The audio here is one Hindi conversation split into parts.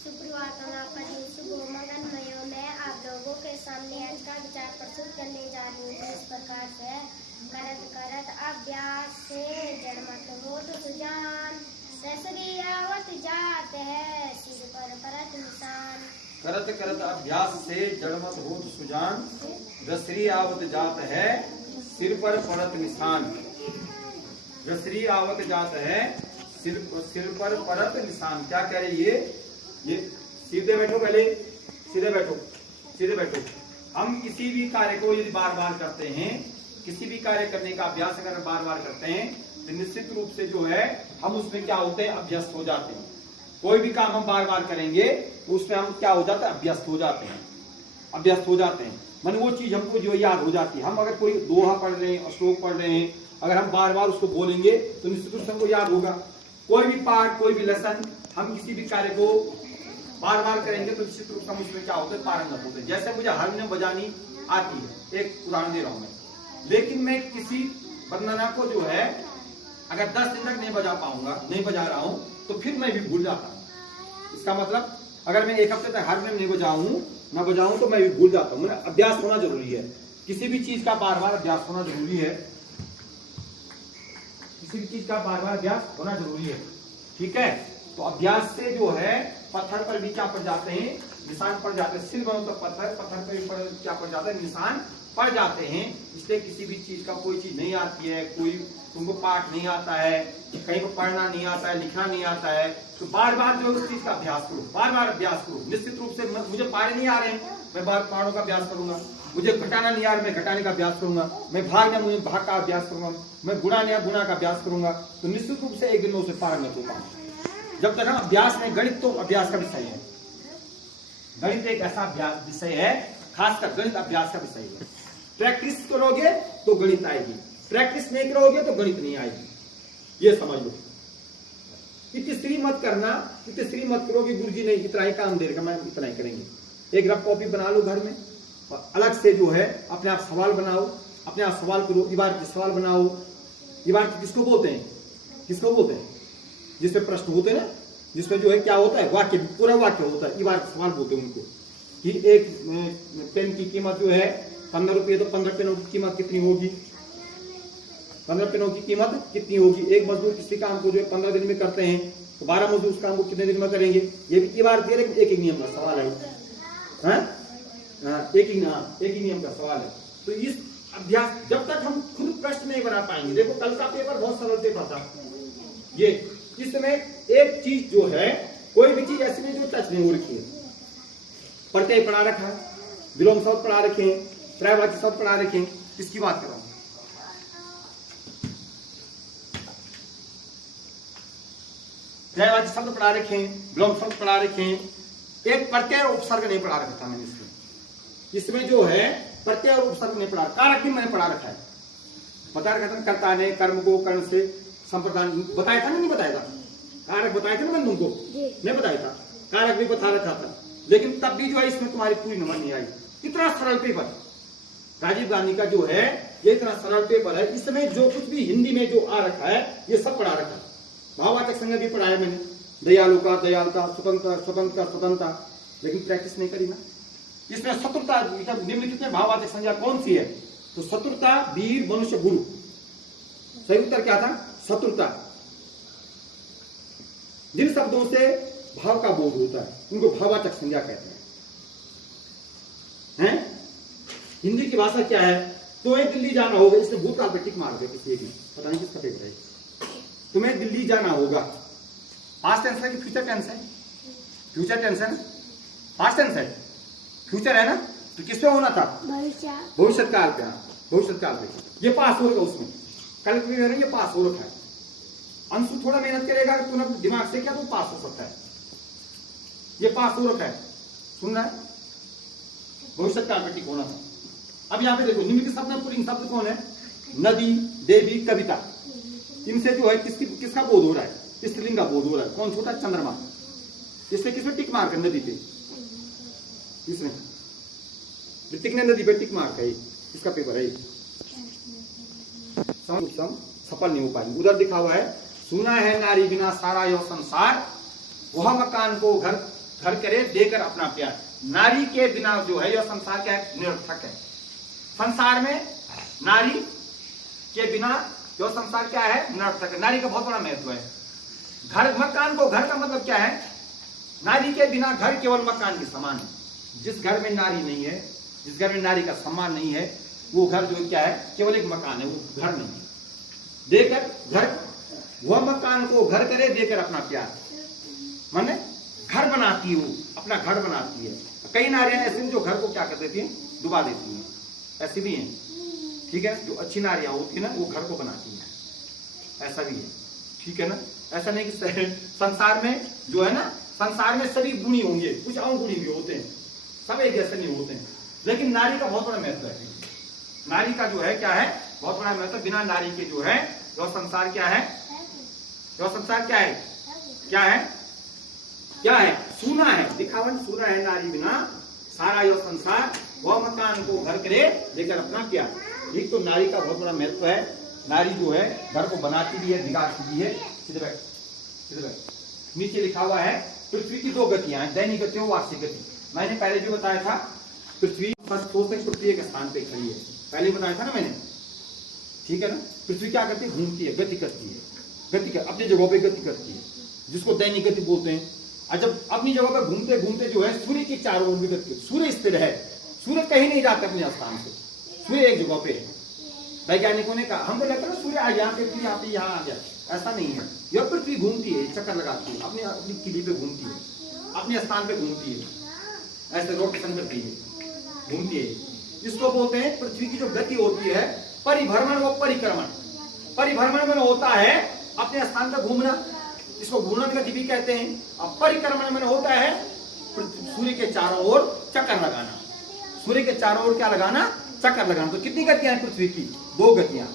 सुप्रभातम, आपका दिन शुभ हो, मंगलमय हो। मैं आप लोगों के सामने आज का विचार प्रस्तुत करने जा रही हूँ। इस प्रकार से करत करत अभ्यास से जड़मत होत सुजान, ससुरी आवत जात है सिर पर परत निशान। करत करत अभ्यास से जड़मत होत सुजान, रसरी आवत जात है सिर पर पड़त निशान। रसरी आवत जात है सिर पर पड़त निशान। क्या कह रही है ये? सीधे बैठो, पहले सीधे बैठो, सीधे बैठो। हम किसी भी कार्य को यदि बार बार करते हैं, किसी भी कार्य करने का अभ्यास अगर बार बार करते हैं तो निश्चित रूप से जो है हम उसमें क्या होते हैं, अभ्यस्त हो जाते हैं। कोई भी काम हम बार बार करेंगे तो उसमें हम क्या हो जाते हैं, अभ्यस्त हो जाते हैं, अभ्यस्त हो जाते हैं। मन वो चीज हमको जो याद हो जाती है। हम अगर कोई दोहा पढ़ रहे हैं, श्लोक पढ़ रहे हैं, अगर हम बार बार उसको बोलेंगे तो निश्चित रूप से हमको याद होगा। कोई भी पाठ, कोई भी लेसन, हम किसी भी कार्य को बार बार करेंगे तो निश्चित रूप से हम उसमें क्या होते हैं, पारंगत होते हैं। जैसे मुझे हारमोनियम बजानी आती है, एक उदाहरण दे रहा हूं मैं, लेकिन मैं किसी वंदना को जो है अगर 10 दिन तक नहीं बजा पाऊंगा, नहीं बजा रहा हूं, तो फिर मैं भी भूल जाता हूं। इसका मतलब अगर मैं 1 हफ्ते तक हारमोनियम नहीं बजाऊं तो मैं भी भूल जाता हूं। अभ्यास होना जरूरी है। किसी भी चीज का बार बार अभ्यास होना जरूरी है। किसी भी चीज का बार बार अभ्यास होना जरूरी है। ठीक है, तो अभ्यास से जो है पत्थर पर भी क्या पड़ जाते हैं, निशान पड़ जाते हैं। सिर बनो तो पत्थर पर भी क्या पड़ जाता है, निशान पड़ जाते हैं। इसलिए किसी भी चीज का कोई चीज नहीं आती है, कोई तुमको पाठ नहीं आता है, कहीं पर पढ़ना नहीं आता है, लिखना नहीं आता है, तो बार बार जो उस चीज का अभ्यास करो, बार बार अभ्यास करो। निश्चित रूप से मुझे पारे नहीं आ रहे हैं, मैं बार पहाड़ों का अभ्यास करूंगा। मुझे घटाना नहीं आ रहा, मैं घटाने का अभ्यास करूंगा। मैं मुझे भाग का अभ्यास करूंगा। मैं गुणा नहीं आ, गुणा का अभ्यास करूंगा। तो निश्चित रूप से एक दिन में उसे पारंगत हो पाऊंगा। जब तक हम अभ्यास में, गणित तो अभ्यास का विषय है। गणित एक ऐसा अभ्यास विषय है, खासकर गणित अभ्यास का विषय है। प्रैक्टिस करोगे तो गणित आएगी, प्रैक्टिस नहीं करोगे तो गणित नहीं आएगी। ये समझ लो। इतनी मत करना, इतनी मत करोगे गुरुजी ने इतना ही काम देगा, मैं इतना ही करेंगे। एक रफ कॉपी बना लो घर में और अलग से जो है अपने आप सवाल बनाओ, अपने आप सवाल करो। इबारती सवाल बनाओ। इबारती किसको बोलते हैं, किसको बोलते हैं? जिसमें प्रश्न होते हैं ना, जिसमें जो है क्या होता है, वाक्य, पूरा वाक्य होता है, इबारती सवाल बोलते हैं उनको। कि एक पेन की कीमत जो है 15 रुपये, तो 15 पेनों की कीमत कितनी होगी, 15 पेनों की कीमत कितनी होगी। एक मजदूर किसी काम को जो है 15 दिन में करते हैं, तो 12 मजदूर उस काम को कितने दिन में करेंगे। ये भी इबारती है, लेकिन एक ही नियम का सवाल है। एक ही नियम का सवाल है। तो इस अभ्यास, जब तक हम खुद प्रश्न नहीं बना पाएंगे, देखो कल का पेपर बहुत सरल पेपर था। ये इसमें एक चीज जो है, कोई भी चीज ऐसी नहीं जो टच नहीं हो रखी है। प्रत्यय पढ़ा रखा है, विलोम शब्द पढ़ा रखे हैं, त्रैवाची शब्द पढ़ा रखे हैं। किसकी बात कर रहा हूं? त्रैवाची शब्द पढ़ा रखे हैं, विलोम शब्द पढ़ा रखे हैं। एक प्रत्यय और उपसर्ग नहीं पढ़ा रखा था मैंने इसमें जो है प्रत्यय और उपसर्ग नहीं पढ़ा, कारक भी मैंने पढ़ा रखा है। बता रखा था, कर्ता ने कर्म को कर्ण से संप्रदान बताया था ना, नहीं बताया था? कारक बताए थे ना मैंने तुमको, नहीं बताया था? कारक भी बता रखा था, लेकिन तब भी जो है इसमें तुम्हारी पूरी नंबर नहीं आई। इतना सरल पेपर राजीव गांधी का जो है, ये इतना सरल पेपर है। इसमें जो कुछ भी हिंदी में जो आ रखा है ये सब पढ़ा रखा है। भाववाचक संज्ञा भी पढ़ाया मैंने, दयालु का दयालुता, स्वतंत्र का स्वतंत्रता, लेकिन प्रैक्टिस नहीं करी ना। इसमें शत्रुता, निम्नलिखित में भाववाचक संज्ञा कौन सी है? तो शत्रुता, वीर, मनुष्य, गुरु। सही उत्तर क्या था? शत्रुता। जिन शब्दों से भाव का बोध होता है उनको भाववाचक संज्ञा कहते हैं। हिंदी की भाषा क्या है? तुम्हें दिल्ली जाना होगा, इसने भूतकाल पे टिक मार दिया किसी ने, पता नहीं किसका पेपर है। तुम्हें दिल्ली जाना होगा, पास्ट टेंस है कि फ्यूचर टेंस है? फ्यूचर टेंस है ना, पास्ट टेंस है, फ्यूचर है ना, तो किस पे होना था? भविष्य काल पे। भविष्य काल पे ये पास हो रहा, उसमें कल भी ये पास हो रखा है। अंशु थोड़ा मेहनत करेगा तो ना दिमाग से क्या तो पास हो सकता है। ये पास हो रखा है, सुन रहा है? भविष्य काल पे टिक होना था। अब यहाँ पे देखो, निम्नलिखित शब्द में पुल्लिंग शब्द कौन है? नदी, देवी, कविता। इनसे जो है किसका बोध हो रहा है? स्त्रीलिंग का बोध हो रहा है। कौन छोटा? चंद्रमा। इससे किसमें टिक मार कर? नदी पे। इसमें ऋतिक ने नदी पे टिक मार कर, इसका पेपर है। सफल नहीं हो पाएंगे। उधर दिखा हुआ है, सुना है नारी बिना सारा यह संसार, वह मकान को घर घर करे देकर अपना प्यार। नारी के बिना जो है यह संसार क्या है, निरर्थक है। संसार में नारी के बिना यह संसार क्या है, निरर्थक है। नारी का बहुत बड़ा महत्व है। घर मकान को, घर का मतलब क्या है, नारी के बिना घर केवल मकान के समान है। जिस घर में नारी नहीं है, जिस घर में नारी का सम्मान नहीं है, वो घर जो क्या है, केवल एक मकान है, वो घर नहीं है। देकर घर, वह मकान को घर करे देकर अपना प्यार, माने घर बनाती है, वो अपना घर बनाती है। कई नारियां ऐसी जो घर को क्या कर देती हैं, डुबा देती हैं, ऐसी भी हैं, ठीक है। जो अच्छी नारियां होती है ना, वो घर को बनाती हैं, ऐसा भी है, ठीक है ना। ऐसा नहीं कि संसार में जो है ना, संसार में सभी गुणी होंगे, कुछ अवगुणी भी होते हैं, सब एक जैसे नहीं होते हैं। लेकिन नारी का बहुत बड़ा महत्व है। नारी का जो है क्या है, बहुत बड़ा महत्व। बिना नारी के जो है जो संसार क्या है, जो संसार क्या है, क्या है, क्या है, सूना है, दिखावन सूना है। नारी बिना सारा यो संसार, वह मकान को घर करे लेकर अपना प्यार। एक तो नारी का बहुत बड़ा महत्व है। नारी जो है घर को बनाती भी है, बिगाड़ती भी है। सीधे बैठ, सीधे बैठ। नीचे लिखा हुआ है पृथ्वी की दो गतियां हैं, दैनिक गति और वार्षिक गति। मैंने पहले भी बताया था, पृथ्वी पृथ्वी के स्थान पे खड़ी है, पहले बताया था ना मैंने, ठीक है ना। पृथ्वी क्या करती है, घूमती है, गति करती है, गति कर अपनी जगह पे गति करती है, जिसको दैनिक गति बोलते हैं। और जब अपनी जगह पे घूमते घूमते जो है सूर्य की चारों ओर भी गति, सूर्य स्थिर है, सूर्य कहीं नहीं जाता अपने स्थान से, सूर्य एक जगह पे है। वैज्ञानिकों ने कहा, हमको लगता है सूर्य आ यहाँ पे, यहाँ पे, यहाँ आ गया, ऐसा नहीं है। यह पृथ्वी घूमती है, चक्कर लगाती है, अपनी अपनी किली पे घूमती है, अपने स्थान पे घूमती है, ऐसे रोटेशन करती है, घूमती है। इसको बोलते हैं पृथ्वी की जो गति होती है, परिभ्रमण व परिक्रमण। परिभ्रमण में होता है अपने स्थान पर घूमना, इसको घूर्णन गति भी कहते हैं। और परिक्रमण में होता है सूर्य के चारों ओर चक्कर लगाना, सूर्य के चारों ओर क्या लगाना, चक्कर लगाना। तो कितनी गतियां हैं पृथ्वी की, दो गतियां,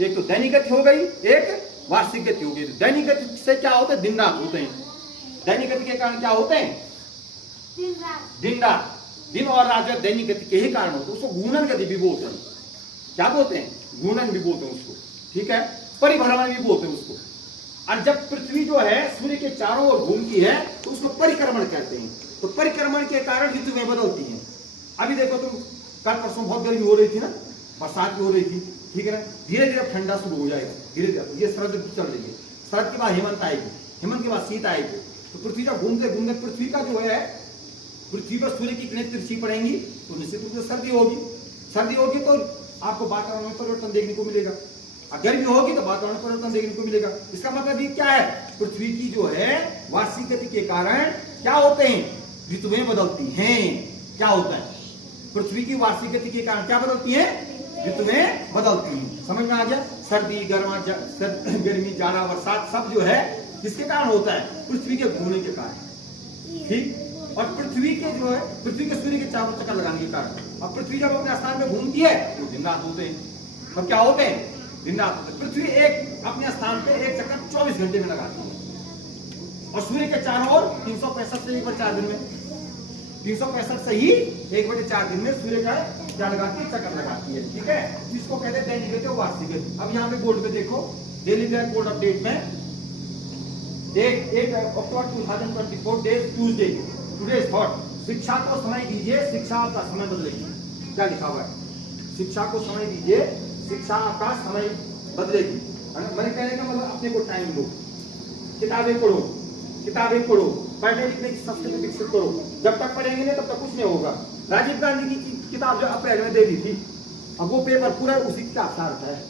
एक तो दैनिक गति हो गई, एक वार्षिक गति हो गई। दैनिक गति से क्या होते हैं, दिन रात होते हैं। दैनिक गति के कारण क्या होते हैं, दिन रात, दिन और रात जो दैनिक गति के ही कारण होते हैं। उसको घूर्णन गति भी बोलते हैं, क्या बोलते हैं, घूर्णन भी बोलते हैं उसको, ठीक है। परिभ्रमण भी बोलते हैं उसको। और जब पृथ्वी जो है सूर्य के चारों ओर घूमती है तो उसको परिक्रमण कहते हैं। तो परिक्रमण के कारण ऋतुएं बदलती हैं। अभी देखो तुम, कल परसों बहुत गर्मी हो रही थी ना, बरसात भी हो रही थी, ठीक है ना। धीरे धीरे ठंडा शुरू हो जाएगा, धीरे धीरे। ये शरद ऋतु चल रही है, शरद के बाद हेमंत आएगी, हेमंत के बाद शीत आएगी। तो पृथ्वी जब घूमते घूमते पृथ्वी का जो है, पृथ्वी पर सूर्य की किरणें तिरछी पड़ेंगी तो निश्चित रूप से सर्दी होगी। सर्दी होगी तो आपको वातावरण में परिवर्तन देखने को मिलेगा, और गर्मी होगी तो वातावरण में परिवर्तन देखने को मिलेगा। इसका मतलब ये क्या है, पृथ्वी की जो है वार्षिक गति के कारण क्या होते हैं, ऋतुएं बदलती हैं। क्या होता है, पृथ्वी की वार्षिक गति के कारण क्या बदलती है, ऋतुएं बदलती हैं। समझ में आ गया। सर्दी, गर्मी, जाड़ा, बरसात सब जो है किसके कारण होता है, पृथ्वी के घूमने के कारण, ठीक। और पृथ्वी के जो है, पृथ्वी के सूर्य के चारों चक्कर लगाने के कारण। और पृथ्वी जब अपने स्थान में घूमती है तो दिन रात होते हैं। तो क्या होते हैं, दिन रात होते हैं। पृथ्वी एक अपने स्थान पे एक चक्कर 24 घंटे में लगाती है, और सूर्य के चारों ओर 365 से 1/4 दिन में, 365 से ही 1/4 दिन में सूर्य का क्या लगाती है, चक्कर लगाती है, ठीक है। इसको कहते हैं दैनिक गति और वार्षिक गति। अब यहाँ पे बोर्ड पे देखो, डेली ब्लैक बोर्ड अपडेट में डेट 1 अक्टूबर 2024, डेट ट्यूसडे, टुडेज थॉट, शिक्षा को समय दीजिए, शिक्षा आपका समय बदलेगी। क्या लिखा हुआ है, शिक्षा को समय दीजिए, शिक्षा आपका समय बदलेगी। मैंने कहने का मतलब अपने को टाइम दो, किताबें पढ़ो, किताबें पढ़ो, पढ़ने लिखने की संस्कृति विकसित करो। जब तक पढ़ेंगे नहीं तब तक कुछ नहीं होगा। राजीव गांधी की किताब जो अप्रैल में दे दी थी, अब वो पेपर पूरा उसी किताब का आता है।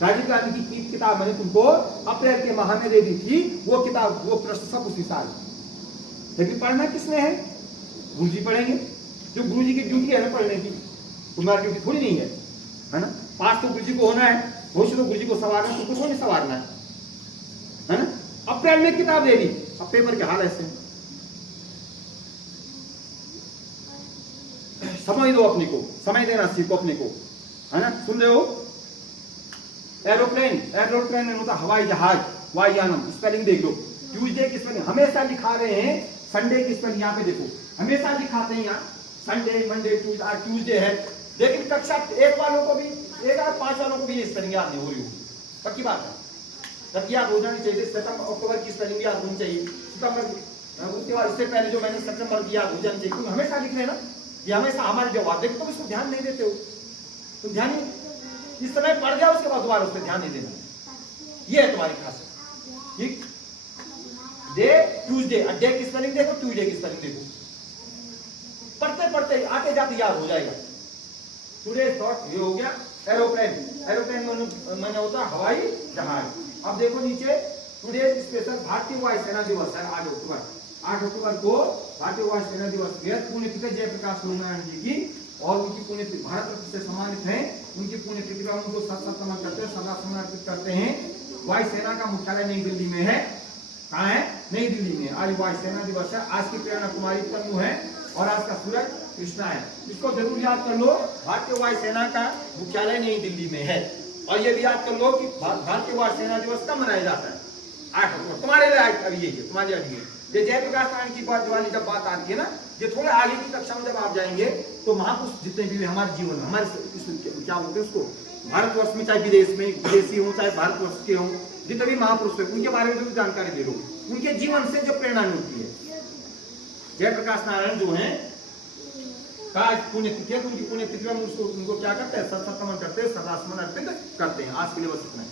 राजीव गांधी की किताब मैंने तुमको अप्रैल के माह में दे दी थी, वो किताब, वो प्रश्न सब उसी साल। लेकिन पढ़ना किसने है, गुरुजी पढ़ेंगे। जो गुरुजी की ड्यूटी है ना पढ़ने की, तुम्हारी ड्यूटी थोड़ी नहीं है ना। पास तो गुरुजी को होना है, भविष्य तो गुरुजी को संवारना, तुमको थोड़ी संवारना है ना। अप्रैल में किताब दे दी, अब पेपर के हाल ऐसे। समय दो अपने को, समय देना सीखो अपने को, है ना। सुन रहे हो, एरोप्लेन, एरोप्लेन में होता हवाई जहाज, वायुयानम, स्पेलिंग देख लो। ट्यूसडे की स्पेलिंग हमेशा लिखा रहे हैं, संडे की स्पेलिंग यहाँ पे देखो, हमेशा दिखाते हैं यहाँ संडे, मंडे, ट्यूसडे है। लेकिन कक्षा 1 वालों को भी, 1 और 5 वालों को भी ये स्पेलिंग याद नहीं हो रही होगी, पक्की बात है। जबकि याद हो जानी चाहिए, सितंबर अक्टूबर की स्पेलिंग याद होनी चाहिए, सितंबर की, उसके बाद इससे पहले जो मैंने सितंबर दिया भोजन चाहिए तुम हमेशा लिख लेना, ये हमेशा हमारे जवाब देखो, तुम इसको ध्यान नहीं देते हो, तुम ध्यान नहीं, इस समय पढ़ जाओ उसके बाद दोबारा उस पर ध्यान नहीं देना। ये है तुम्हारी खासियत, ठीक। डे ट्यूसडे, डे की स्पेलिंग देखो, ट्यूसडे की स्पेलिंग देखो, पढ़ते पढ़ते आते जाते याद हो जाएगा। टुडे थॉट ये हो गया। एरोप्लेन, एरोप्लेन मैंने होता हवाई जहाज। अब देखो नीचे, टुडे स्पेशल भारतीय वायुसेना दिवस है 8 अक्टूबर। 8 अक्टूबर को भारतीय वायुसेना दिवस है। पुण्यतिथि जयप्रकाश नारायण जी की और उनकी पुण्यतिथि भारत रत्न से सम्मानित है, उनकी पुण्यतिथि का उनको सत नमन करते हैं, सदा समर्पित करते हैं। वायुसेना का मुख्यालय नई दिल्ली में है। कहाँ है? नई दिल्ली में। आज वायुसेना दिवस है। आज की प्रेरणा कुमारी तनु है और आज का सूरज कृष्णा है। इसको जरूर याद कर लो, भारतीय वायुसेना का मुख्यालय नई दिल्ली में है। और ये भी याद कर लो कि भारतीय वायुसेना दिवस कब मनाया जाता है? 8 अक्टूबर। तुम्हारे लिए अभी ये तुम्हारे लिए ये जयप्रकाश नारायण की बात वाली जब बात आती है ना, ये थोड़े आगे की कक्षा में जब आप जाएंगे तो महापुरुष जितने भी हमारे जीवन में हमारे क्या बोलते हैं उसको, भारतवर्ष में चाहे विदेश में विदेशी हो चाहे भारतवर्ष के हो, जितने भी महापुरुष है उनके बारे में भी जानकारी दे लो, उनके जीवन से जो प्रेरणा मिलती है। जयप्रकाश नारायण जो है पुण्यतिथि है, उनकी पुण्यतिथि में उनको क्या करते हैं? सत्समन करते हैं, सदा स्मरण अर्पित करते हैं। आज के लिए बस इतना है।